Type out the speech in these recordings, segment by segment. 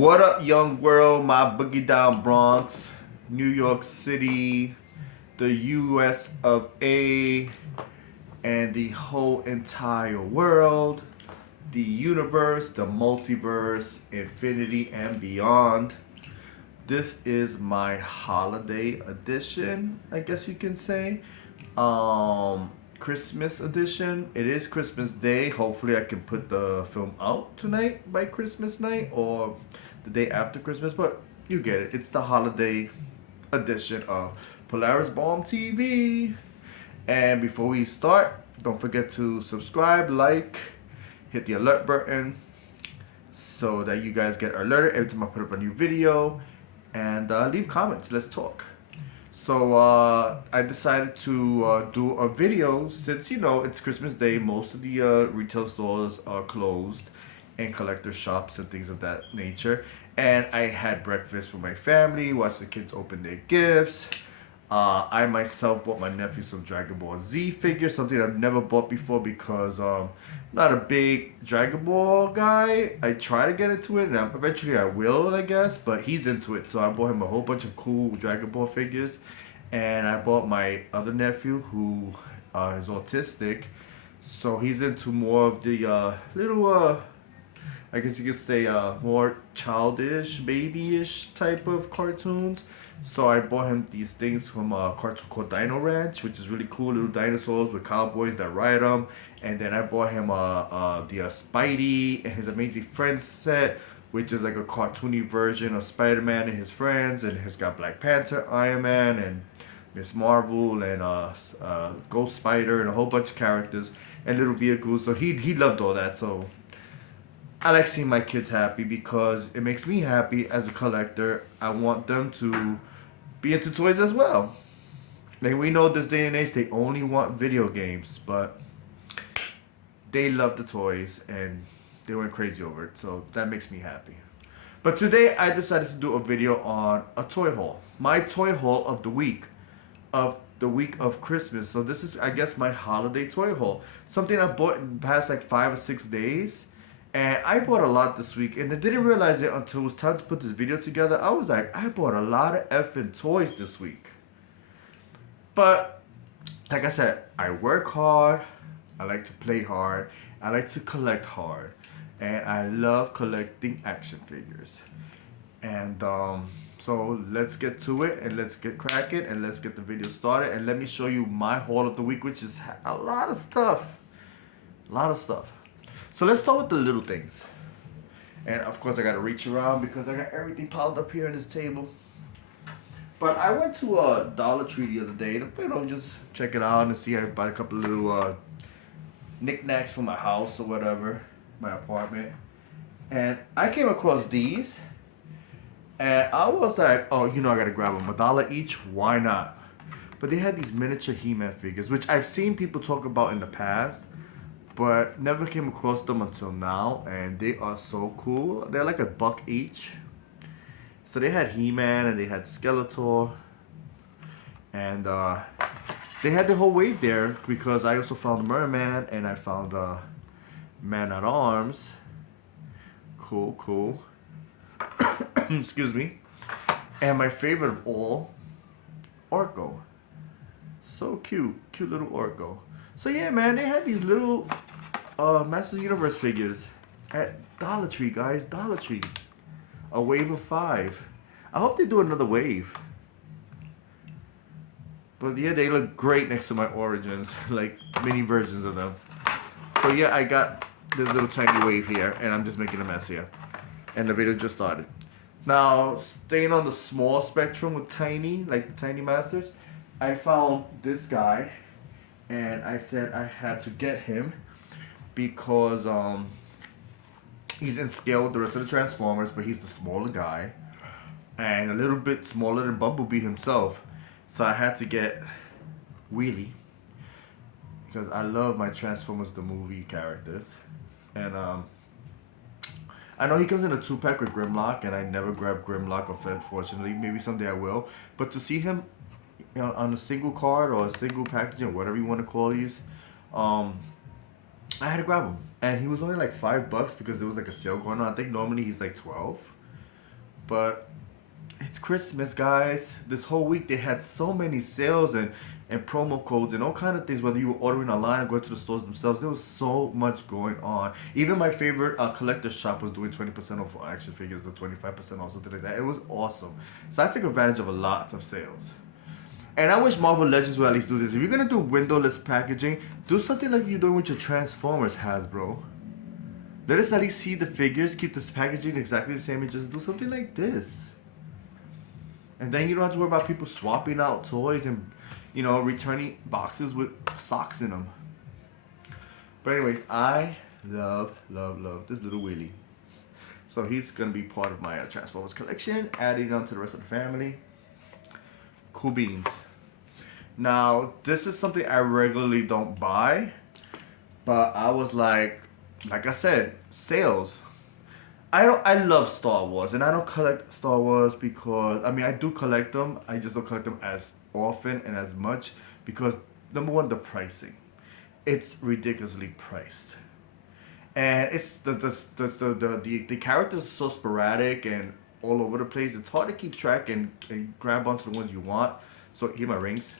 What up, young world? My boogie down Bronx, New York City, the US of A, and the whole entire world, the universe, the multiverse, infinity, and beyond. This is my holiday edition, I guess you can say. Christmas edition. It is Christmas Day. Hopefully, I can put the film out tonight by Christmas night or the day after Christmas. But you get it. It's the holiday edition of Polaris Bomb TV. And before we start, don't forget to subscribe, like, hit the alert button so that you guys get alerted every time I put up a new video. And leave comments. Let's talk. So I decided to do a video since it's Christmas Day. Most of the retail stores are closed and collector shops and things of that nature. And I had breakfast with my family, watched the kids open their gifts. I myself bought my nephew some Dragon Ball Z figures, something I've never bought before because I'm not a big Dragon Ball guy. I try to get into it, and eventually I will, I guess, but he's into it. So I bought him a whole bunch of cool Dragon Ball figures, and I bought my other nephew who is autistic, so he's into more of the little, I guess you could say, more childish, babyish type of cartoons. So I bought him these things from a cartoon called Dino Ranch, which is really cool. Little dinosaurs with cowboys that ride them. And then I bought him the Spidey and his Amazing Friends set, which is like a cartoony version of Spider-Man and his friends. And he's got Black Panther, Iron Man, and Miss Marvel, and Ghost Spider, and a whole bunch of characters and little vehicles. So he loved all that. So I like seeing my kids happy because it makes me happy as a collector. I want them to be into toys as well. Like, we know this day and age they only want video games, but they love the toys and they went crazy over it. So that makes me happy. But today I decided to do a video on a toy haul. My toy haul of the week of Christmas. So this is, I guess, my holiday toy haul. Something I bought in the past like 5 or 6 days. And I bought a lot this week, and I didn't realize it until it was time to put this video together. I was like, I bought a lot of effing toys this week. But, like I said, I work hard, I like to play hard, I like to collect hard, and I love collecting action figures. And so let's get to it, and let's get cracking, and let's get the video started, and let me show you my haul of the week, which is a lot of stuff. A lot of stuff. So let's start with the little things. And of course I gotta reach around because I got everything piled up here on this table. But I went to a Dollar Tree the other day to, just check it out and see if I buy a couple of little knickknacks for my house or whatever, my apartment. And I came across these. And I was like, oh, I gotta grab them. $1 each, why not? But they had these miniature He-Man figures, which I've seen people talk about in the past, but never came across them until now, and they are so cool. They're like $1 each. So they had He-Man and they had Skeletor, and they had the whole wave there because I also found Merman and I found Man at Arms. Cool. Excuse me. And my favorite of all, Orko. So cute little Orko. So yeah, man, they had these little Masters of the Universe figures at Dollar Tree, guys. Dollar Tree. A wave of 5. I hope they do another wave. But yeah, they look great next to my Origins, like mini versions of them. So yeah, I got this little tiny wave here, and I'm just making a mess here. And the video just started. Now, staying on the small spectrum with tiny, like the Tiny Masters, I found this guy. And I said I had to get him because he's in scale with the rest of the Transformers, but he's the smaller guy and a little bit smaller than Bumblebee himself. So I had to get Wheelie because I love my Transformers the movie characters. And I know he comes in a 2-pack with Grimlock, and I never grabbed Grimlock, unfortunately. Maybe someday I will. But to see him on a single card or a single packaging, whatever you want to call these, I had to grab him, and he was only like $5 because there was like a sale going on. I think normally he's like 12. But it's Christmas, guys. This whole week they had so many sales and promo codes and all kind of things. Whether you were ordering online or going to the stores themselves, there was so much going on. Even my favorite collector shop was doing 20% off action figures, the 25% off, something like that. It was awesome. So I took advantage of a lot of sales. And I wish Marvel Legends would at least do this. If you're gonna do windowless packaging, do something like you're doing with your Transformers, Hasbro. Let us at least see the figures, keep this packaging exactly the same, and just do something like this. And then you don't have to worry about people swapping out toys and, returning boxes with socks in them. But anyways, I love, love, love this little Willy. So he's gonna be part of my Transformers collection, adding on to the rest of the family. Cool beans. Now, this is something I regularly don't buy, but I was like I said, sales. I love Star Wars, and I don't collect Star Wars because I do collect them. I just don't collect them as often and as much because number one, the pricing, it's ridiculously priced, and it's the characters are so sporadic and all over the place. It's hard to keep track and grab onto the ones you want. So here are my rings,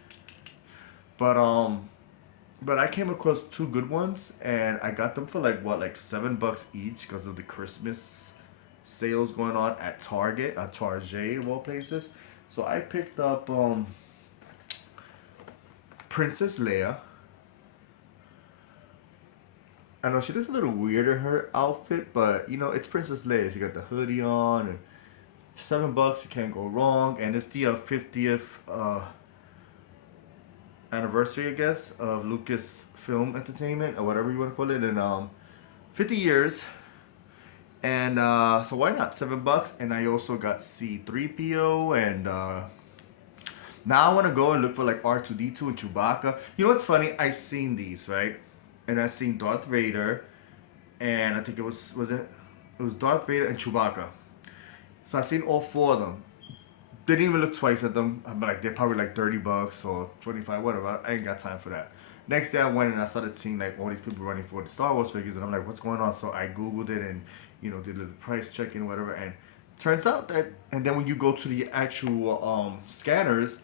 but but I came across two good ones, and I got them for like $7 each because of the Christmas sales going on at Target, at Target of all places. So I picked up Princess Leia. I know she looks a little weird in her outfit, but it's Princess Leia. She got the hoodie on, and $7, you can't go wrong. And it's the 50th anniversary, I guess, of Lucasfilm Entertainment or whatever you want to call it, in 50 years. And so why not $7? And I also got C-3PO, and now I want to go and look for like R2-D2 and Chewbacca. You know what's funny? I seen these, right, and I seen Darth Vader, and I think it was Darth Vader and Chewbacca. So I seen all four of them. Didn't even look twice at them. I'm like, they're probably like $30 or 25, whatever. I ain't got time for that. Next day I went and I started seeing like all these people running for the Star Wars figures, and I'm like, what's going on? So I googled it and did the price checking, whatever, and turns out that, and then when you go to the actual scanners,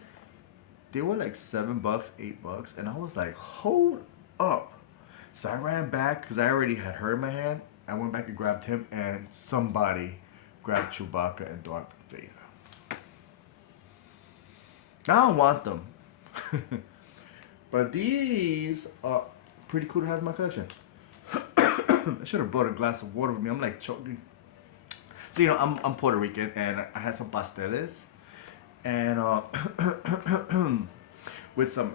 they were like $7, $8, and I was like, hold up. So I ran back because I already had her in my hand. I went back and grabbed him, and somebody grabbed Chewbacca and Darth Vader. I don't want them. But these are pretty cool to have in my collection. I should have brought a glass of water with me. I'm like choking. So I'm Puerto Rican, and I had some pasteles, and with some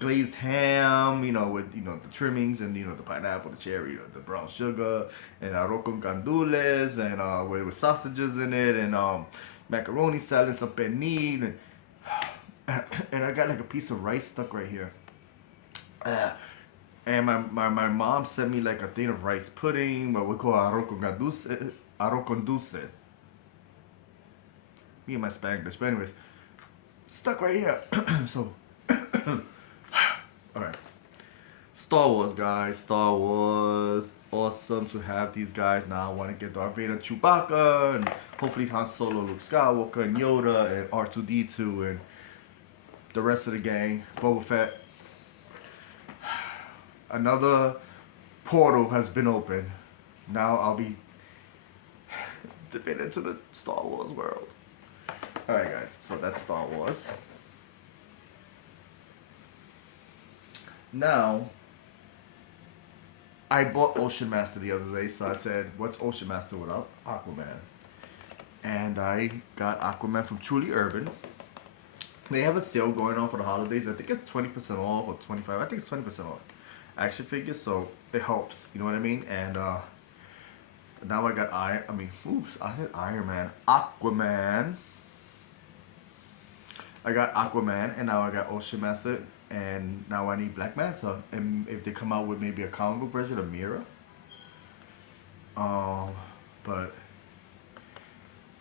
glazed ham, with the trimmings, and the pineapple, the cherry, the brown sugar, and arroz con gandules, and with sausages in it, and macaroni salad, some pernil, and I got like a piece of rice stuck right here. And my mom sent me like a thing of rice pudding, what we call arroz con dulce. Arroz con dulce. Me and my Spanglish. But anyways, stuck right here. So, alright. Star Wars, guys. Star Wars. Awesome to have these guys. Now I want to get Darth Vader, Chewbacca, and hopefully Han Solo, Luke Skywalker, and Yoda, and R2-D2, and the rest of the gang. Boba Fett. Another portal has been opened. Now I'll be dipping into the Star Wars world. Alright guys, so that's Star Wars. Now, I bought Ocean Master the other day, so I said, what's Ocean Master without Aquaman? And I got Aquaman from Truly Urban. They have a sale going on for the holidays. I think it's 20% off or 25%. I think it's 20% off. Action figures, so it helps, you know what I mean? And now I got I said Iron Man, Aquaman. I got Aquaman, and now I got Ocean Master, and now I need Black Manta. And if they come out with maybe a comic book version of Mira, but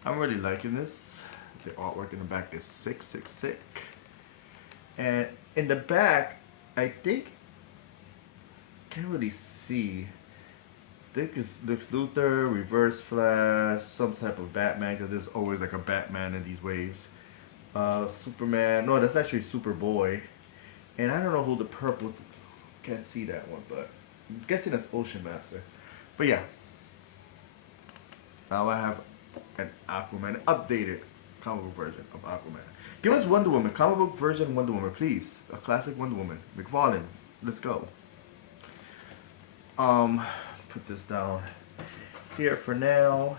I'm really liking this. The artwork in the back is sick. And in the back, I think, can't really see, think it's Lex Luthor, Reverse Flash, some type of Batman, because there's always like a Batman in these waves. Superman. No, that's actually Superboy. And I don't know who the purple. Can't see that one, but I'm guessing that's Ocean Master. But yeah, now I have an Aquaman updated comic book version of Aquaman. Give us Wonder Woman, comic book version Wonder Woman, please. A classic Wonder Woman. McFarlane, let's go. Um, put this down here for now.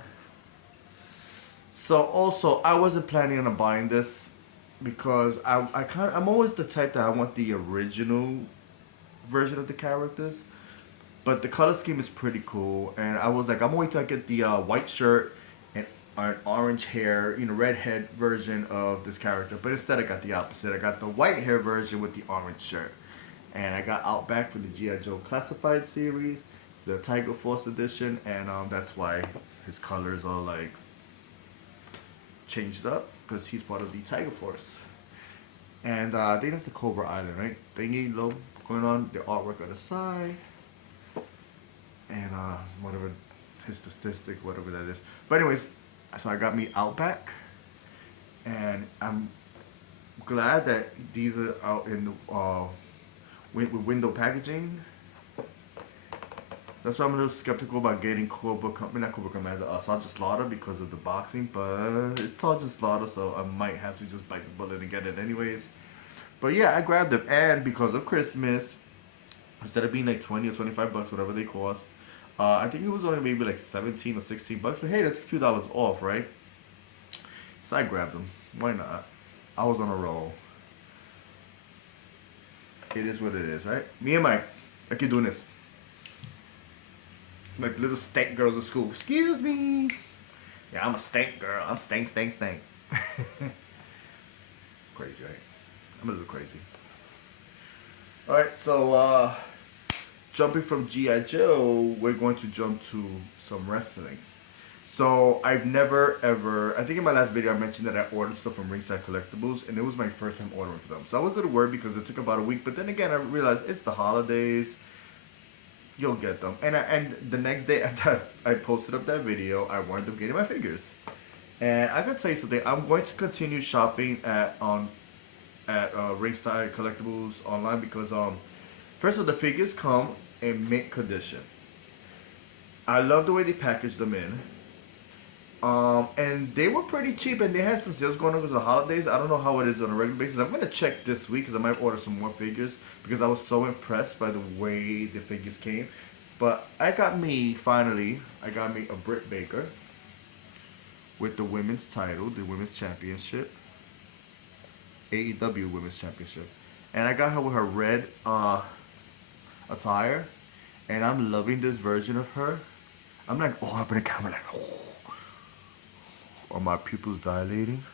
So also, I wasn't planning on buying this because I'm always the type that I want the original version of the characters, but the color scheme is pretty cool, and I was like, I'm waiting to get the white shirt and an orange hair, red head version of this character. But instead, I got the opposite. I got the white hair version with the orange shirt, and I got Outback for the G.I.Joe Classified series, the Tiger Force edition, and that's why his colors are like changed up because he's part of the Tiger Force. And I think that's the Cobra Island, right? Thingy low going on, the artwork on the side, and whatever his statistic, whatever that is. But anyways, so I got me Outback, and I'm glad that these are out in the with window packaging. That's why I'm a little skeptical about getting not Cobra Commander, Sergeant Slaughter because of the boxing, but it's Sergeant Slaughter, so I might have to just bite the bullet and get it anyways. But yeah, I grabbed them, and because of Christmas, instead of being like 20 or 25 bucks, whatever they cost, I think it was only maybe like 17 or 16 bucks, but hey, that's a few dollars off, right? So I grabbed them. Why not? I was on a roll. It is what it is, right? Me and Mike, I keep doing this. Like little stank girls at school. Excuse me. Yeah, I'm a stank girl. I'm stank. Crazy, right? I'm a little crazy. Alright, so jumping from G.I. Joe, we're going to jump to some wrestling. So I've never ever, I think in my last video I mentioned that I ordered stuff from Ringside Collectibles, and it was my first time ordering for them. So I was a little worried because it took about a week, but then again I realized it's the holidays. You'll get them. And the next day after I posted up that video, I wound up getting my figures. And I gotta tell you something, I'm going to continue shopping at Ringside Collectibles online because first of all, the figures come in mint condition. I love the way they packaged them in. And they were pretty cheap, and they had some sales going on because of the holidays. I don't know how it is on a regular basis. I'm gonna check this week because I might order some more figures because I was so impressed by the way the figures came. But I got me a Britt Baker with the women's title, the women's championship, AEW women's championship, and I got her with her red attire, and I'm loving this version of her. I'm like, oh, up in the camera, like, oh. Are my pupils dilating?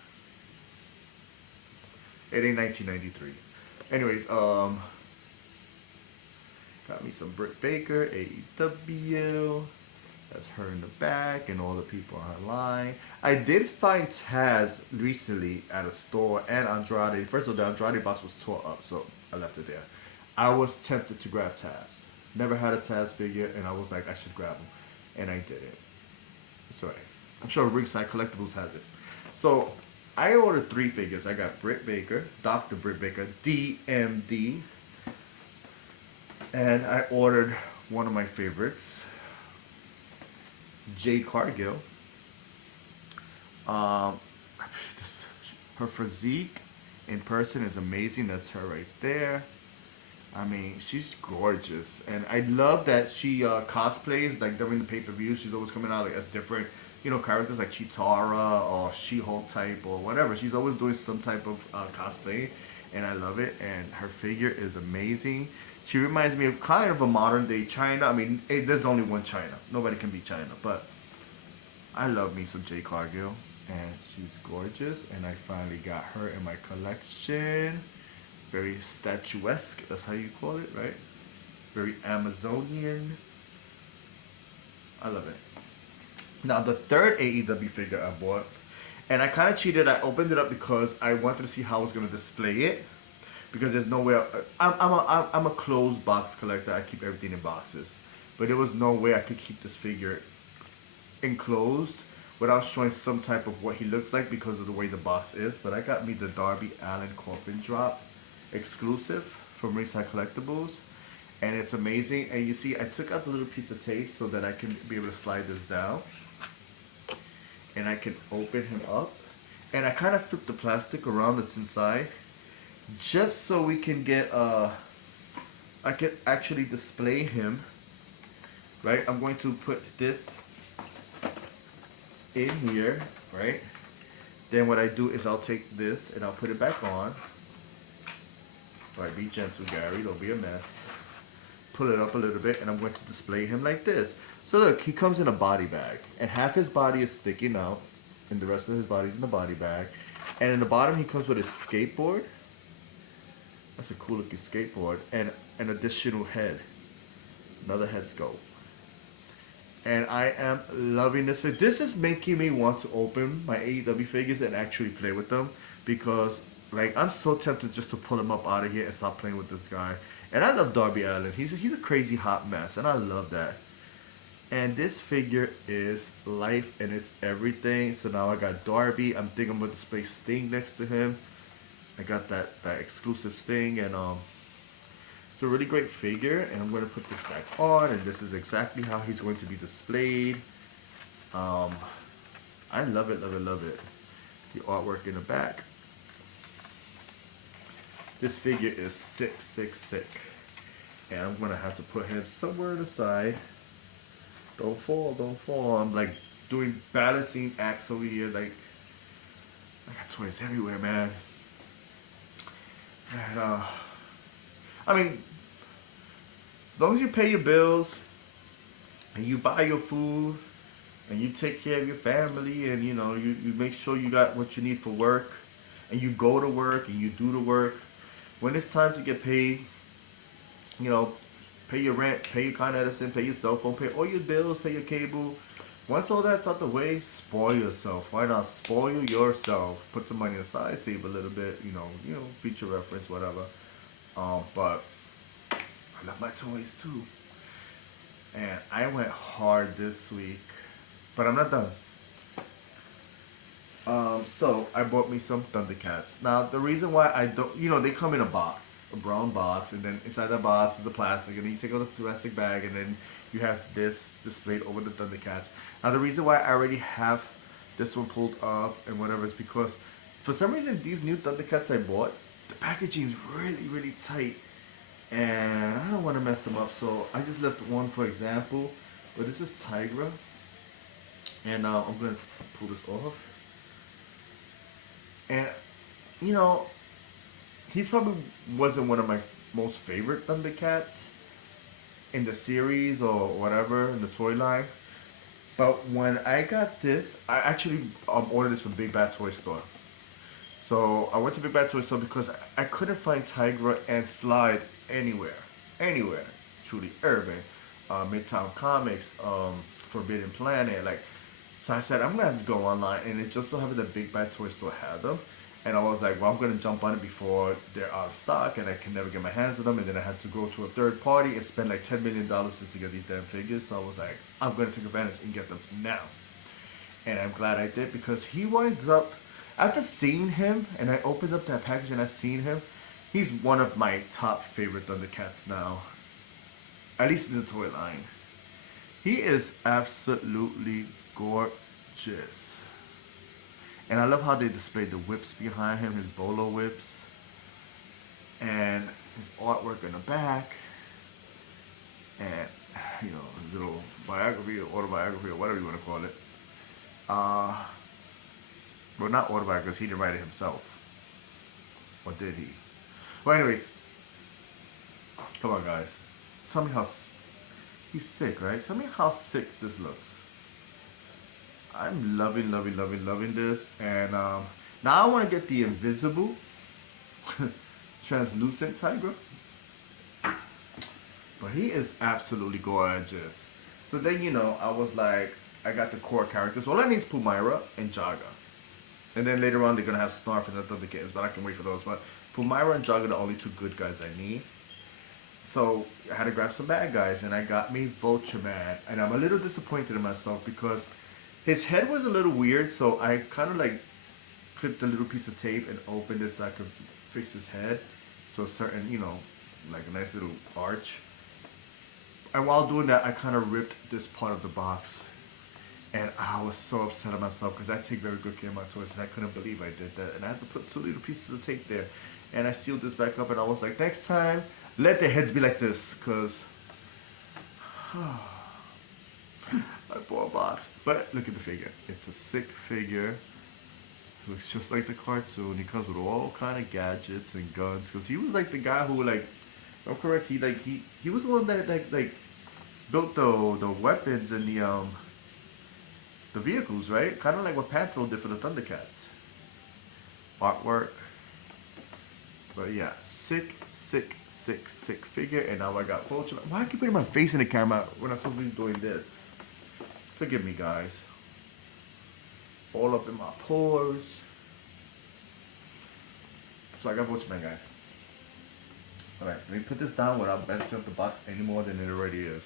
It ain't 1993. Anyways, got me some Britt Baker, AEW. That's her in the back and all the people online. I did find Taz recently at a store and Andrade. First of all, the Andrade box was tore up, so I left it there. I was tempted to grab Taz. Never had a Taz figure, and I was like, I should grab him. And I didn't. Sorry. I'm sure Ringside Collectibles has it. So, I ordered 3 figures. I got Britt Baker, Dr. Britt Baker, DMD. And I ordered one of my favorites, Jade Cargill. Her physique in person is amazing. That's her right there. I mean, she's gorgeous. And I love that she cosplays, like during the pay-per-view, she's always coming out like as different, characters like Chitara or She-Hulk type or whatever. She's always doing some type of cosplay, and I love it. And her figure is amazing. She reminds me of kind of a modern day China. I mean, there's only one China. Nobody can be China. But I love me some Jade Cargill, and she's gorgeous. And I finally got her in my collection. Very statuesque. That's how you call it, right? Very Amazonian. I love it. Now, the third AEW figure I bought, and I kind of cheated. I opened it up because I wanted to see how I was going to display it. Because there's no way. I'm a closed box collector. I keep everything in boxes. but there was no way I could keep this figure enclosed without showing some type of what he looks like because of the way the box is. But I got me the Darby Allin Coffin Drop exclusive from Ringside Collectibles, and it's amazing. And you see, I took out the little piece of tape so that I can be able to slide this down, and I can open him up. And I kind of flip the plastic around that's inside, just so we can get I can actually display him. Right, I'm going to put this in here, right? Then what I do is I'll take this and I'll put it back on. Alright, be gentle, Gary, don't be a mess. Pull it up a little bit and I'm going to display him like this. So look, he comes in a body bag and half his body is sticking out and the rest of his body's in the body bag. And in the bottom he comes with his skateboard. That's a cool looking skateboard. And an additional head. Another head sculpt. And I am loving this figure. This is making me want to open my AEW figures and actually play with them. Because, like, I'm so tempted just to pull him up out of here and stop playing with this guy. And I love Darby Allin. He's a crazy hot mess. And I love that. And this figure is life and it's everything. So now I got Darby. I'm thinking I'm going to display Sting next to him. I got that exclusive Sting. And, it's a really great figure, and I'm going to put this back on, and this is exactly how he's going to be displayed. I love it, love it, love it. The artwork in the back. This figure is sick, sick, sick. And I'm going to have to put him somewhere on the side. Don't fall, don't fall. I'm like doing balancing acts over here. Like, I got toys everywhere, man. And, I mean, as long as you pay your bills and you buy your food and you take care of your family and, you know, you make sure you got what you need for work and you go to work and you do the work, when it's time to get paid, you know, pay your rent, pay your Con Edison, pay your cell phone, pay all your bills, pay your cable. Once all that's out the way, spoil yourself. Why not spoil yourself? Put some money aside, save a little bit, you know, feature reference, whatever. But I love my toys too. And I went hard this week, but I'm not done. So I bought me some Thundercats. Now the reason why I don't, they come in a box, a brown box, and then inside the box is the plastic, and then you take out the plastic bag, and then you have this displayed over the Thundercats. Now the reason why I already have this one pulled up and whatever is because for some reason these new Thundercats I bought, the packaging is really, really tight. And I don't want to mess them up, so I just left one for example. But this is Tigra. And I'm going to pull this off. And, he's probably wasn't one of my most favorite Thundercats in the series or whatever, in the toy line. But when I got this, I actually ordered this from Big Bad Toy Store. So I went to Big Bad Toy Store because I couldn't find Tigra and Slide anywhere. Truly Urban, Midtown Comics, Forbidden Planet. So I said I'm gonna have to go online, and it just so happened that Big Bad Toy Store had them. And I was like, well, I'm gonna jump on it before they're out of stock, and I can never get my hands on them. And then I had to go to a third party and spend like $10 million just to get these damn figures. So I was like, I'm gonna take advantage and get them now. And I'm glad I did because he winds up. After seeing him, and I opened up that package and I seen him, he's one of my top favorite Thundercats now. At least in the toy line. He is absolutely gorgeous. And I love how they displayed the whips behind him, his bolo whips. And his artwork in the back. And, his little biography or autobiography or whatever you want to call it. Well, not autobiography because he didn't write it himself. Or did he? Well, anyways. Come on, guys. Tell me how... He's sick, right? Tell me how sick this looks. I'm loving this. And now I want to get the invisible translucent Tigra. But he is absolutely gorgeous. So then, I was like, I got the core characters. All I need is Pumira and Jaga. And then later on, they're going to have Snarf and other kids, but I can wait for those. But Pumira and Jaga are the only two good guys I need. So I had to grab some bad guys, and I got me Vulture Man, and I'm a little disappointed in myself because his head was a little weird. So I kind of like clipped a little piece of tape and opened it so I could fix his head, so a certain, like a nice little arch. And while doing that, I kind of ripped this part of the box. And I was so upset at myself because I take very good care of my toys, and I couldn't believe I did that. And I had to put two little pieces of tape there. And I sealed this back up, and I was like, next time, let their heads be like this, because my poor box. But look at the figure. It's a sick figure. It looks just like the cartoon. He comes with all kind of gadgets and guns, because he was like the guy who, like, if I'm correct, he was the one that like built the weapons and the vehicles, right? Kind of like what Pantro did for the Thundercats. Artwork. But yeah, sick figure. And now I got Vulture. Why I keep putting my face in the camera when I'm supposed to be doing this? Forgive me, guys. All up in my pores. So I got Vulture Man, guys. Alright, let me put this down without messing up the box any more than it already is.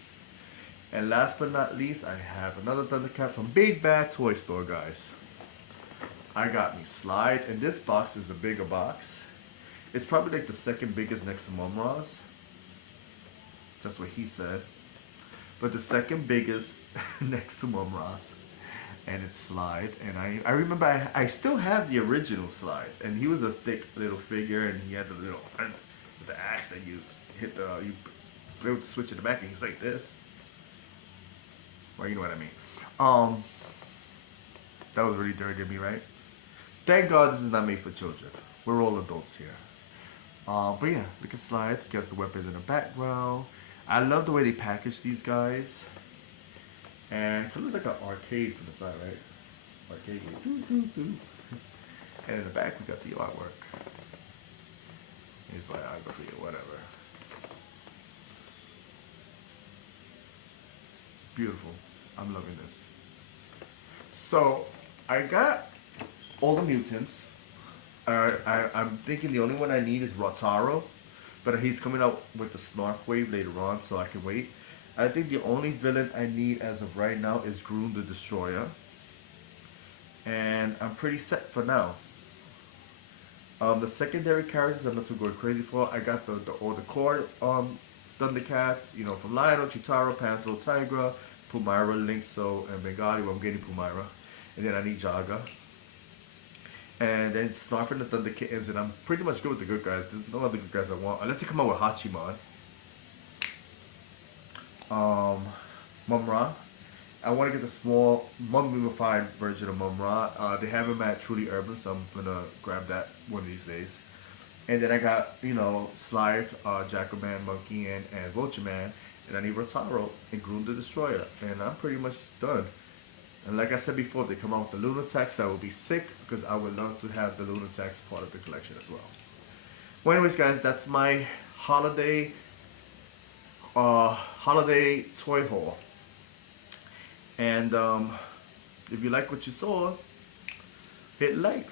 And last but not least, I have another Thundercat from Big Bad Toy Store, guys. I got me Slide, and this box is a bigger box. It's probably like the second biggest next to Mumra's. That's what he said. But the second biggest next to Mumra's. And it's Slide. And I remember I still have the original Slide. And he was a thick little figure, and he had the little, with the axe that you hit you play with the switch in the back, and he's like this. Well, you know what I mean. That was really dirty of me, right? Thank God this is not made for children. We're all adults here. But yeah, look at Slide. Gets the weapons in the background. I love the way they package these guys. And it looks like an arcade from the side, right? Arcade game. And in the back, we got the artwork. Here's biography or whatever. Beautiful. I'm loving this. So, I got all the mutants. I'm thinking the only one I need is Rotaro, but he's coming out with the Snark Wave later on, so I can wait. I think the only villain I need as of right now is Groom the Destroyer, and I'm pretty set for now. The secondary characters I'm not too going crazy for. I got the core Thundercats, from Lionel, Chitaro, Pantro, Tigra, Pumira, Linkso, and Bengali. Well, I'm getting Pumira, and then I need Jaga. And then Snarf and the Thunder Kittens, and I'm pretty much good with the good guys. There's no other good guys I want, unless they come out with Hachiman. Mumra. I want to get the small, mummified version of Mumra. They have him at Truly Urban, so I'm gonna grab that one of these days. And then I got, Slide, Jackalman, Monkey, and Vulture Man. And I need Rotaro and Groom the Destroyer. And I'm pretty much done. And like I said before, if they come out with the Lunatics, that would be sick, because I would love to have the Lunatics part of the collection as well. Well, anyways, guys, that's my holiday toy haul. And if you like what you saw, hit like,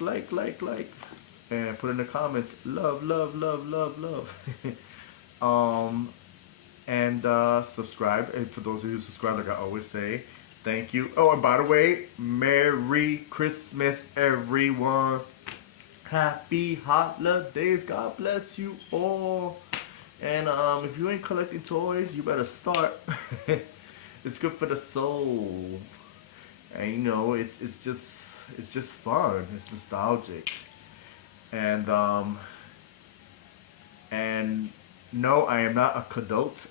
and put in the comments, love. And subscribe. And for those of you who subscribe, like I always say, thank you. Oh, and by the way, Merry Christmas, everyone. Happy holidays. God bless you all. And if you ain't collecting toys, you better start. It's good for the soul. And it's just fun. It's nostalgic. And no, I am not a kidult,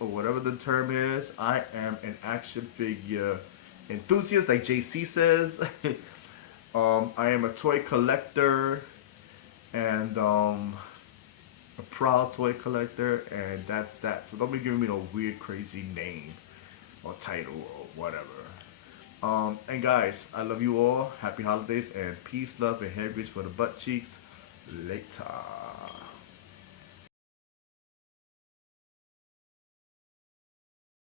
or whatever the term is. I am an action figure enthusiast, like JC says. I am a toy collector, and a proud toy collector, and that's that. So don't be giving me no weird, crazy name or title or whatever. And guys, I love you all. Happy holidays, and peace, love, and hair grease for the butt cheeks. Later.